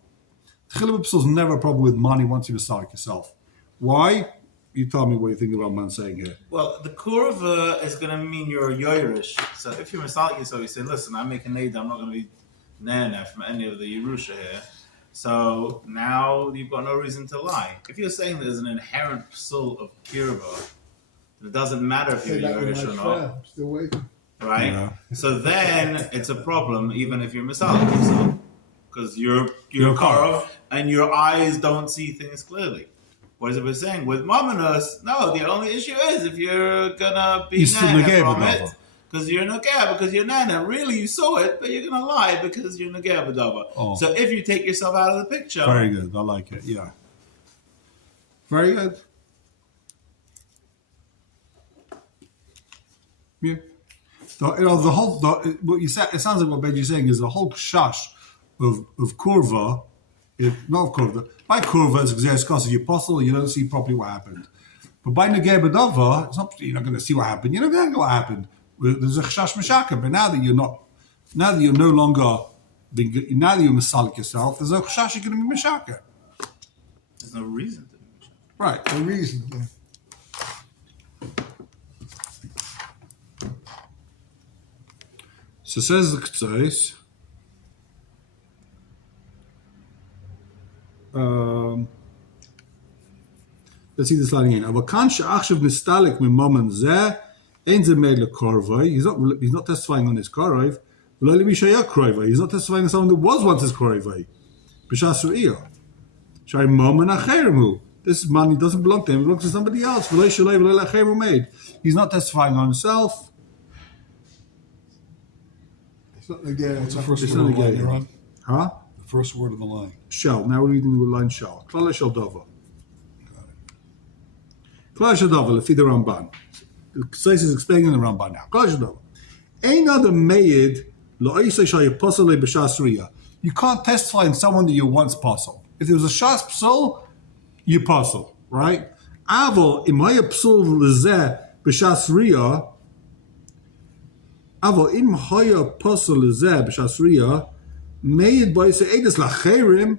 Tchila B'Psul is never a problem with money once you Masalik yourself. Why? You tell me what you think the Ramban's saying here. Well, the kurva is going to mean you're a yoirish. So if you're Masalik yourself, you say, listen, I'm making neder, I'm not going to be nana from any of the Yerusha here. So now you've got no reason to lie. If you're saying there's an inherent psul of kirva, it doesn't matter if you're Say that with yoirish my or not. prayer. I'm still waiting. Right? Yeah. So then it's a problem even if you're Masalik yourself. Because you're You're Karov and your eyes don't see things clearly. What is it we're saying? With Mamonos, no, the only issue is if you're gonna be He's still nana negay from b'dava. it. Because you're nagaya, because you're nana. Really, you saw it, but you're gonna lie because you're nagaya b'dava. Oh. So if you take yourself out of the picture, Very good. I like it. Yeah. Very good. Yeah. What you said, it sounds like what Benji's saying is the whole shash of kurva, not kurva. By kurva, it's because you apostle, you don't see properly what happened. But by negay b'dava, it's not, you're not going to see what happened. You're not going to know what happened. There's a chash mashaka, but now that you're no longer, now that you're masalik yourself, there's a chash you're going to be mashaka. there's no reason to be. Right. The reason. Yeah. So says the Ketzos. Let's see this line again. Aber kan she'achshav nistalik mimamon zeh ein ze made lekorvai. He's not testifying on his korov. V'lo levi shaya korvai. He's not testifying on someone that was once his korvai. B'shas ru'iyah. Shai mamon acheremu. This money doesn't belong to him. It belongs to somebody else. V'lo shalei v'lo acheremu made. He's not testifying on himself. It's not again. What's the first It's word not of the line again. you're on? Huh? The first word of the line. Shell. Now we're reading the line shell. Klala shel dova. Klala shel dova, lefi the Ramban. The Ketzos is explaining the Ramban now. Klala shel dova. Ein adam meid lo'isei shayaposel b'shas riyah. You can't testify in someone that you once posel. If there was a shas psul, you posel, right? Avol im haya psul lezeh b'shas riyah. Avol im haya posel lezeh b'shas riyah. Made by Se'edus Lacherim,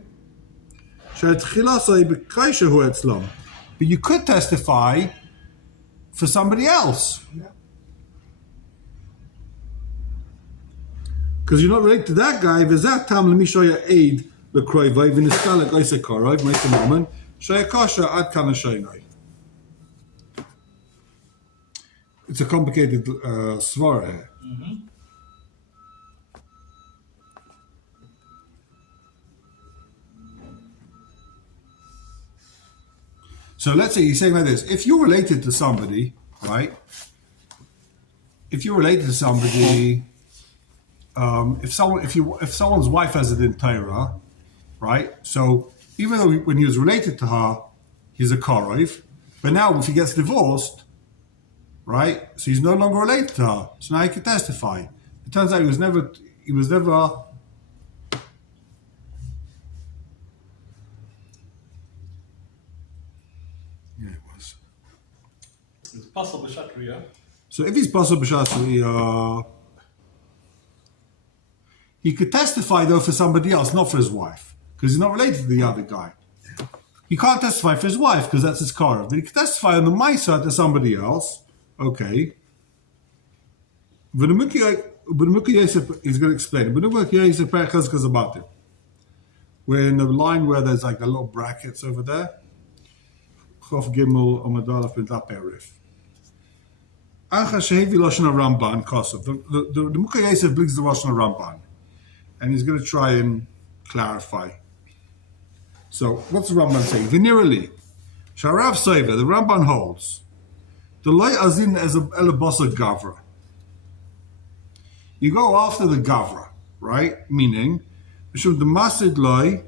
but you could testify for somebody else. Because you're not related to that guy. V'zat tam l'mishoya aid l'kroivay v'nistalek oisekorov make a moment shayakasha ad kana shaynai. It's a complicated svara here. So let's say he's saying like this: if you're related to somebody, right? If you're related to somebody, if someone's wife has it in Torah, right? So even though when he was related to her, he's a korov, but now if he gets divorced, right? So he's no longer related to her. So now he can testify. It turns out he was never. Yeah, it was. It's possible Shatria. So if he's possible b'shas, he could testify though for somebody else, not for his wife, because he's not related to the other guy. He can't testify for his wife because that's his car. But he can testify on the Maisa to somebody else. Okay. He's going to explain it. We're in the line where there's like the little brackets over there. Chof Gimel Amadalaf Ben Laperif. Acha Shehevi Lashon Ramban Kosov. The Mukha Yosef brings the Lashon Ramban, and he's going to try and clarify. So, what's the Ramban saying? Venerally, Sharav Soiva, the Ramban holds, the Loi Azin as a Elabasa Gavra. You go after the Gavra, right? Meaning, Mishum the Masid Loi,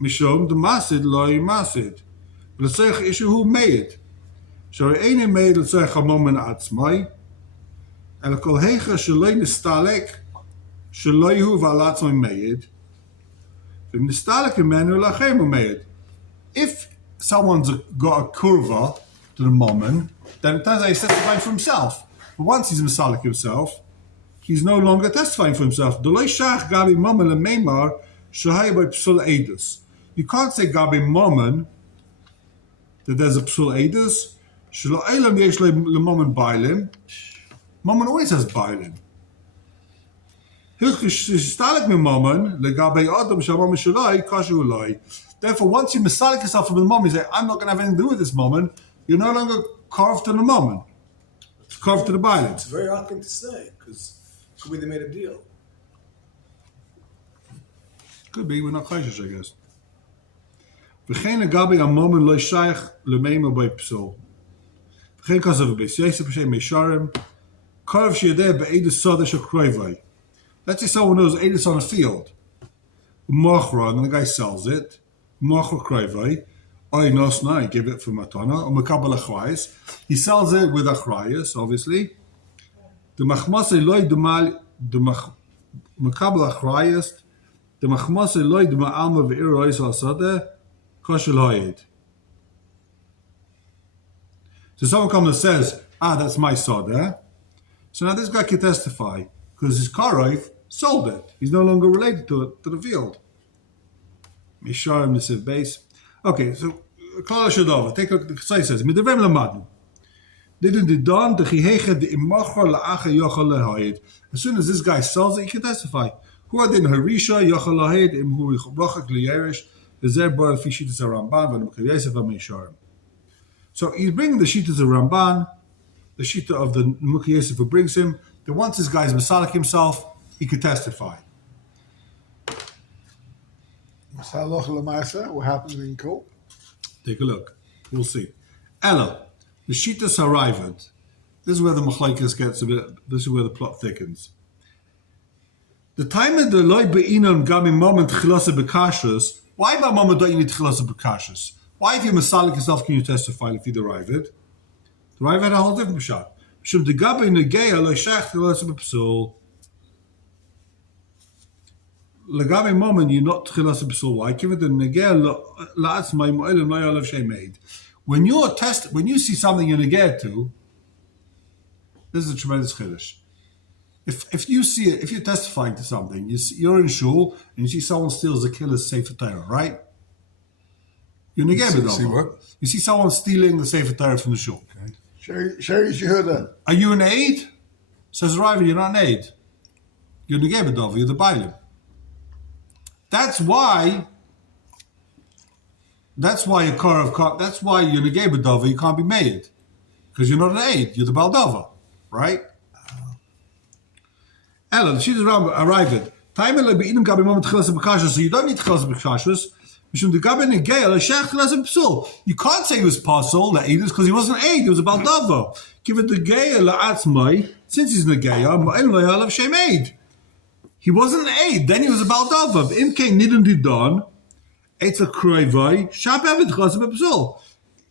Mishum the Masid Loi Masid. L'seich issue who made. So eine made l'seich hamom en atzmai. And kol hecha shaloi nistalek shaloihu v'alatzmai made. V'im nistalek imenu lachem made. if someone's got a kurva to the moment, then it turns out he's testifying for himself. But once he's misalik himself, he's no longer testifying for himself. You can't say gabi moment that there's a psul edus. Moment always has bailim. Therefore, once you misalik yourself from the moment, you say, I'm not going to have anything to do with this moment, you're no longer carved to the moment. It's carved to the bailim. It's a very hard thing to say because could be they made a deal. Could be, we're not chayshish, I guess. V'chein agabi ha-moment lo shaykh l'meima by psul. V'chein kazav b'beis yosef b'shem meisharim. Karv sheyadeh be'edus sodesh ha-kroivai. Let's say someone knows edus on a field. Mochra, and the guy sells it. Mochra kroivai. Oy nosna, he gave it for matana. Or mekabel achrayas. He sells it with achrayas, obviously. The machmasei loy dumal, the mekabel achrayas. The machmasei loy dumal alma ve'ir ois al-sadeh. Koshel hayed. So someone comes and says, that's my sadeh. So now this guy can testify because his karoif sold it. He's no longer related to it, to the field. Misharim Nisiv base. Okay, so Klal Shadova. Take a look at the Ksai says, Midavem Lamadnu. Didn't the don the Chihechet the Imachar La'acha Yochel Lahayed. As soon as this guy sells it, he can testify. Who are in Harisha Yochel Lahayed Im Hu Rochak Liyerish Ezer Bar Fishitas Ramban V'Nukar Yosef Misharim. So he's bringing the Shitas of Ramban, the Shita of the Mukhi Yosef who brings him, that once this guy's Masalik himself, he could testify. What happens in court? Take a look. We'll see. Ella, the Shitas arrived. This is where the Machlaikas gets a bit, this is where the plot thickens. The time of the Loi Be'inam Gami moment Chilasa Bekashas, why by moment don't you need Chilasa Bekashas? Why, if you Masalik yourself, can you testify if you derive it? Derive had a whole different shot. Should the Gabi Negeya Loi Shach Chilasa Bepsul? Lagabi moment, you're not Chilasa Bepsul. Why? Give it the Negeya La'atz Mai Mo'elim Loi Olav Shei Meid. When you see something you're Negeya to, this is a tremendous chiddush. If you see it, if you're testifying to something, you're in shul and you see someone steals a killer's Sefer Torah, right? You're negay See what? You see someone stealing the Sefer Torah from the shul. Okay. Sherry Shehuda. Are you an aid? Says Riva, you're not an aid. You're negay b'dova, you're the bailim. That's why you're negay b'dova, you can't be made. Because you're not an aid, you're the baldova, right? Ella, the sheet is arrived. Time will be in Gabi moment chilas b'kashus, so you don't need chilas b'kashus. Mishum the Gabi negay al shech chilas b'psul. You can't say he was pasul le'edus because he wasn't aid. He was a baldava. Give it the gay la'atzmai. Since he's negaya, ma'im lo'yalav shem aid. He wasn't an aid. Then he was a baldava. Im kein nidun didon. It's a kroivai. Shab avid chilas b'psul.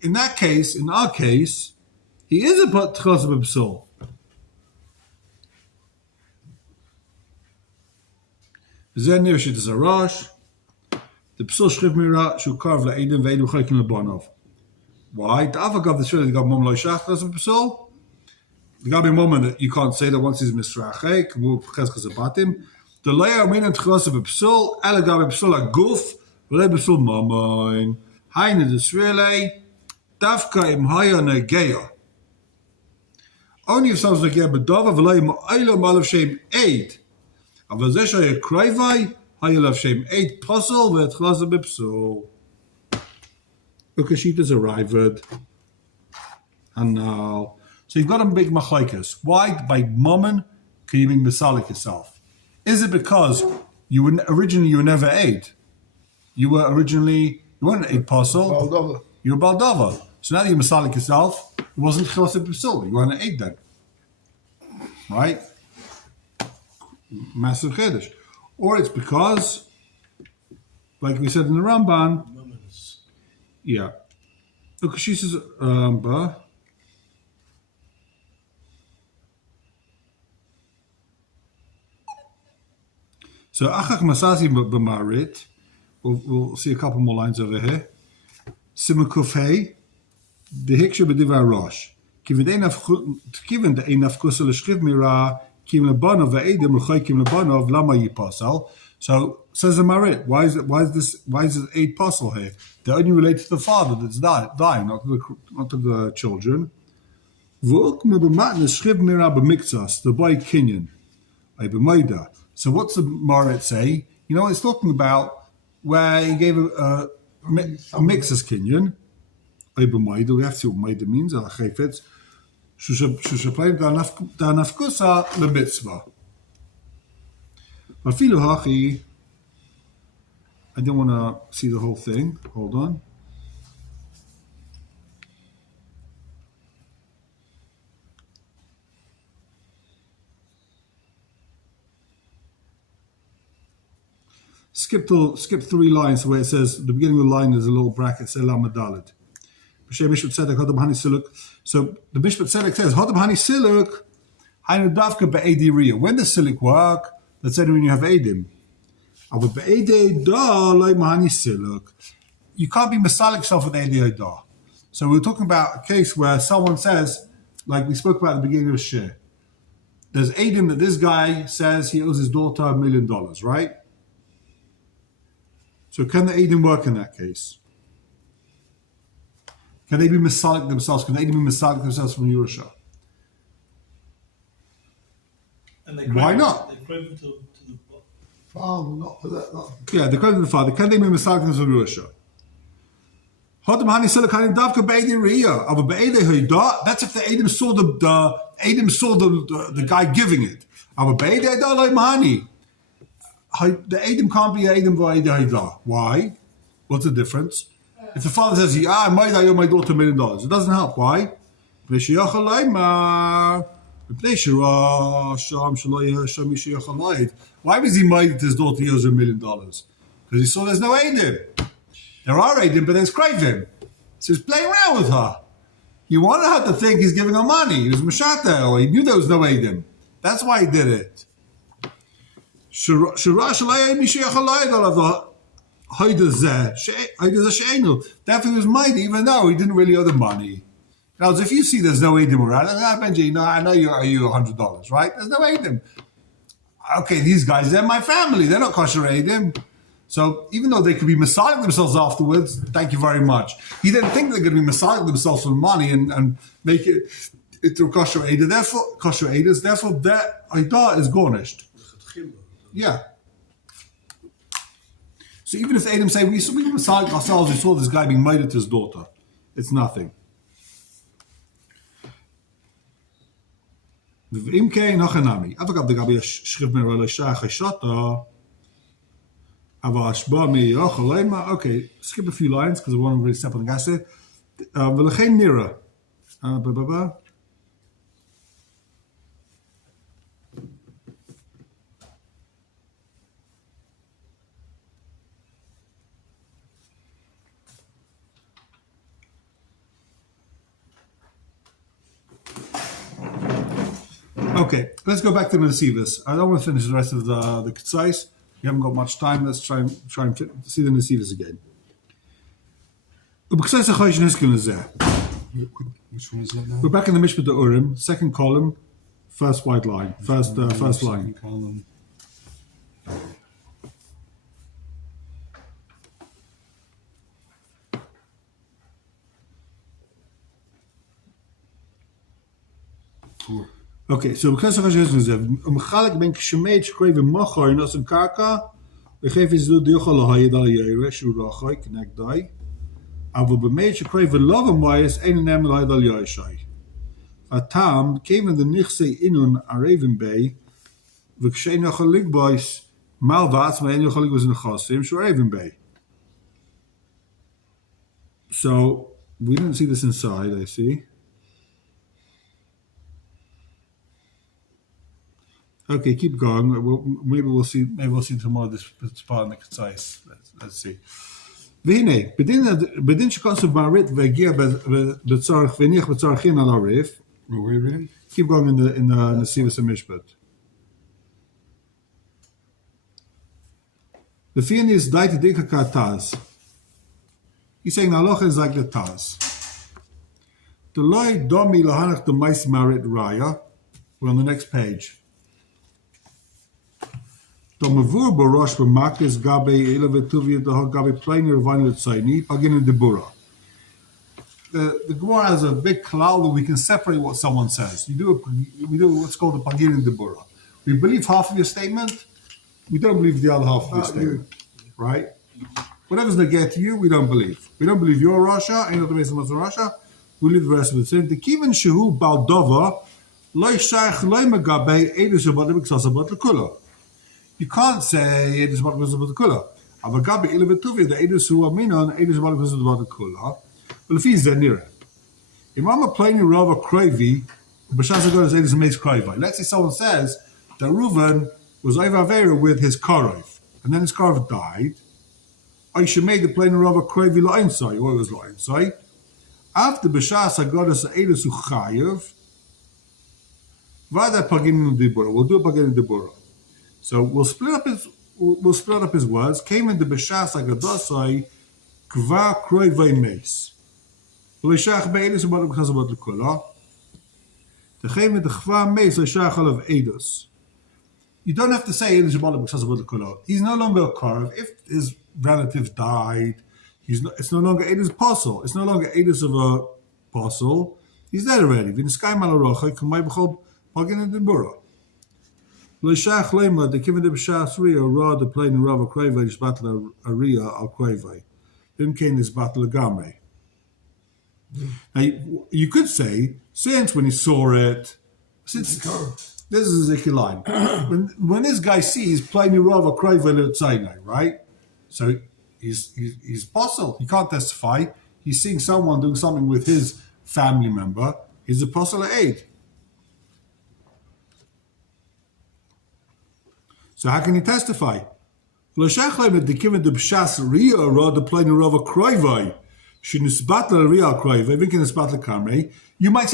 In that case, in our case, he is a chilas b'psul. Then near shit is a rush. The psul shriv mira shu karv la'edim ve'edim chaykin lebanov. Why? The avagav the shvil the gab mom lo shach does a psul. The gab moment that you can't say that once he's misrachek k'mu cheskas abatim. The layer min and tchilas of a psul ele gab psul a guf v'le psul mamoin. Haine the shvile dafka im haya negeya. Only if someone's negeya bedava v'le ma'aylo malav shem eid. Aber זה שהיה קרייבי, היה לו שם 8 puzzle והתחלה זה בפסול. Ukashit is arrived. And now, so you've got a big machlaikas. Why by moment can you be misalik yourself? Is it because you were never 8? You weren't an 8 puzzle. Baldova. You were baldava. So now that you misalik yourself, it wasn't chilas b'psul. You weren't an 8 then. Right? Massive chiddush. Or it's because, like we said in the Ramban, yeah. Look, she says, so achak masasi b'marit. We'll see a couple more lines over here. Simukufei, the Hiksha Bedivar Rosh. Given the enough kusel shchiv mira kim lebanov ve'edim l'chay kim lebanov lama yipasal. So says the Marit, why is this aid pasal here? They're only related to the father that's dying, not to the children. V'ukma b'matna shchiv mira b'miktsas the boy kinyan ay b'moida. So what's the Marit say? You know, it's talking about where he gave a mixas kinyan. We have to see what Maida means. Al Chayfetz. Shushaplayin da nafkusa lebitzvah. Afilu hachi. I don't want to see the whole thing. Hold on. Skip 3 lines where it says the beginning of the line is a little bracket. Selam Adalit. So the Mishpat Tzedek says, Hodam Hani Siluk, Hainu Davka Be'edi Riyah. When does Siluk work? Let's say when you have Edim. Aber Be'edi Da, Loi Mahani Siluk. You can't be Masalik yourself with Edi Da. So we're talking about a case where someone says, like we spoke about at the beginning of the shir, there's Edim that this guy says he owes his daughter $1 million, right? So can the Edim work in that case? Can they be Masalik themselves? Can they be Masalik themselves from Yerusha? And they Why not? They crave to the Father, not for that. Not. Yeah, the credit of the father. Can they be Masalik themselves from Yerusha? That's if the Adam saw the guy giving it. The Adam can't be Adam. Why? What's the difference? If the father says, I owe my daughter $1 million, it doesn't help. Why? Why was he made that his daughter owes $1 million? Because he saw there's no Adam. There are Adam, but there's Craving. So he's playing around with her. He wanted her to think he's giving her money. He was Mashata, or he knew there was no Adam. That's why he did it. Therefore, he was mighty, even though he didn't really owe the money. Now, if you see there's no Eidim around, Benji, I know you owe you $100, right? There's no Eidim. Okay, these guys, they're my family. They're not kosher Eidim. So even though they could be massaging themselves afterwards, thank you very much. He didn't think they're going to be massaging themselves for money and make it into a kosher Eidah. Therefore, their Eidah is garnished. Yeah. So even if Adam say, we massage ourselves, we saw this guy being made to his daughter, it's nothing. Okay, skip a few lines because I want to really step on the gas there. Okay, let's go back to the Nesivas. I don't want to finish the rest of the Ketzais. We haven't got much time. Let's try and see the Nesivas again. Which one is that now? We're back in the Mishpat Urim, second column, first white line, first line. Column. Four. Okay, so because of Mechalik ben Kshemeit Shkreven Machar in Osam Karka, we geven ze de Yochal Hayadal Yere, Shurachai, Knek Dai. Aber bemeit Shkreven Love Mayas, Ein Nem Hayadal Yashai. Atam, Keven the Nichse Inun Araven Bay, Vikshay Nochalik Boys, Malvat, my Nochalik was in the Chasim, Shuraven Bay. So, we didn't see this inside, I see. Okay, keep going. Maybe we'll see tomorrow this part in the Ketzais. Let's see. והנה, בדין שכוסף בערית והגיע בצורך והניח בצורכין על הריף. Where were you reading? Keep going in the Nesivos HaMishpat. לפי ניס די תדיקה כעתז. He's saying the halacha is like the Taz. The loy domi lahanach the mais marit raya. We're on the next page. The mavur barosh b'makis gabe elevetuvia the gabe plainer vanil tzayni pagin in debura. The Gemara has a big cloud that we can separate what someone says. We do what's called a pagin in debura. We believe half of your statement. We don't believe the other half of your statement, right? Whatever's going to get to you, we don't believe. We don't believe you're Russia, ain't other ways of Russia. We believe the rest of it. So the Kivan Shehu Baldova, Loy Shaykh Loy Magabe, Edis about the Bixasabat the Kula. You can't say Edis about the Kula. Avagabi Elevatuvia, the Edis who are Minon, Edis about the Kula. Well, if he's there near it. Imam Pliny Rava Kravi, Bashazagot is Edis Mace Kravi. Let's say someone says that Reuven was over with his Karev, and then his Karev died. I should make the plain Rava Kravi Loinsai, or it was Loinsai. After Bashas Agodas Edis Uchayev, Vada Pagin Dibura. We'll do a Pagin Dibura. So we'll split up his words. Came in the Bashas Agodosai Kva Kravi Mace. Lishach Be'edis about the Chazabot Lekula. The came in the Kva Mace Lishach of Edus. You don't have to say Edis about the Chazabot Lekula. He's no longer a Karev. If his relative died, it's no longer Edis apostle. It's no longer Edis of a apostle. He's dead already. V'niskai malarocha k'may b'chol pagin in debura. L'shach lema the kiven de b'shas ria ra the plain in rava krevei is battle a ria al krevei. Then came this battle agame. Now you could say since when he saw it, since this is a Zikki line. when this guy sees plain in rava krevei l'tzaynai, right? So he's apostle. He can't testify. He's seeing someone doing something with his family member. He's apostle at aid. So how can he testify? You might say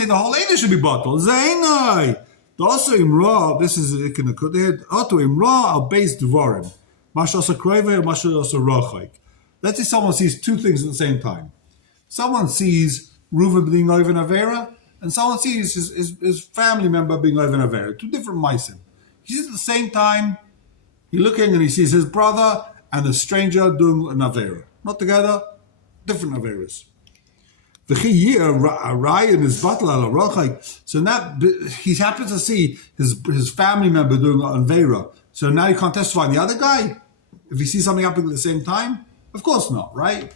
the whole Eidah should be bottled. Zainai. Also imra. This is Oto imra al base dvarim. Let's say someone sees two things at the same time. Someone sees Reuven being over in Avera, and someone sees his family member being over in Avera. Two different maisim. He sees at the same time, he's looking and he sees his brother and a stranger doing an Avera. Not together, different Averas. So now he happens to see his family member doing an Avera. So now you can't testify the other guy? If he sees something happening at the same time? Of course not, right?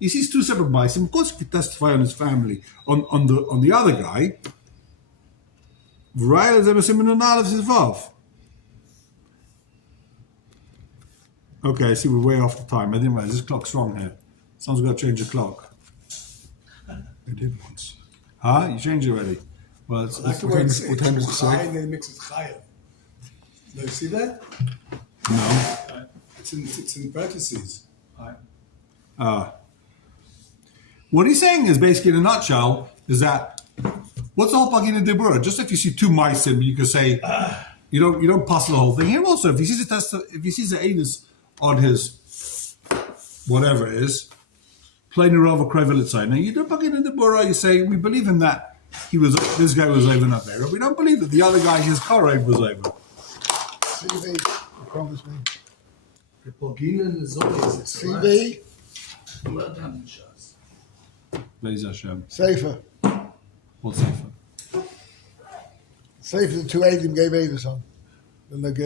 He sees two separate mice. Of course he could testify on his family, on the other guy. Okay, I see we're way off the time. I didn't realize this clock's wrong here. Someone's got to change the clock. I did once. Huh? You changed it already? Well, it's Like the what way time it's is- what time is it chai say? and then mix it chayav. Do you see that? no. It's in parentheses. What he's saying is basically, in a nutshell, is that what's the whole pagin in debura? Just if you see two mice, you can say you don't pass the whole thing. Here also, if he sees the anus on his whatever it is, plain Rava Krevelitsai. Now you don't pagin in debura. You say we believe in that this guy was over not there. We don't believe that the other guy, his karev, was over. CV, you promised me. The Poginen is always CV, well done, Shas. Be'ez Hashem. Sefer. What's safer? Sefer, the two Adim gave Avis on. Then they gave